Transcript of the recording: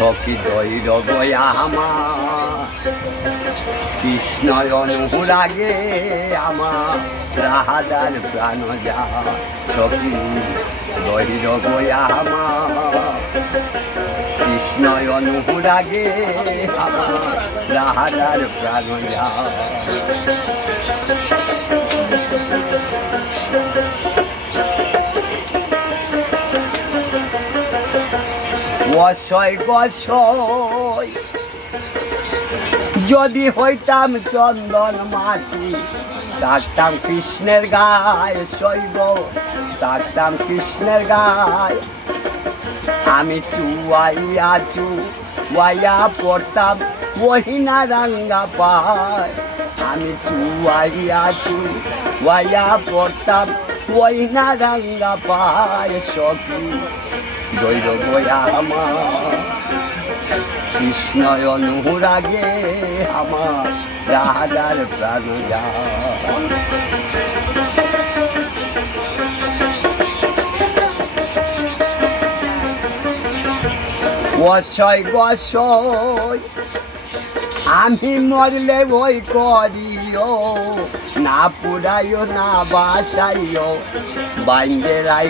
সখী দৈর গয়া আমার কৃষ্ণ অনুরাগে আমার রাধার প্রাণ যা সখী দৈর গয়া আমার কৃষ্ণ অনুরাগে আমার রাধার প্রাণ যা অসয় গসয় যদি হইতাম চন্দন মাটি থাকতাম কৃষ্ণের গায়ে শৈব থাকতাম কৃষ্ণের গায়ে আমি চুয়াইয়া পড়তাম ওহিনা রাঙ্গা পায় আমি চুয়াইয়া পড়তাম ওহিনা রাঙ্গা পায় সখী দৈর গয়া আমার কৃষ্ণ অনুরাগে আমার রাধার প্রাণ যা অসয় গসয় আমি মরলে ওই করিও না পুরাইও না বাসাইও বাইন্দে রাই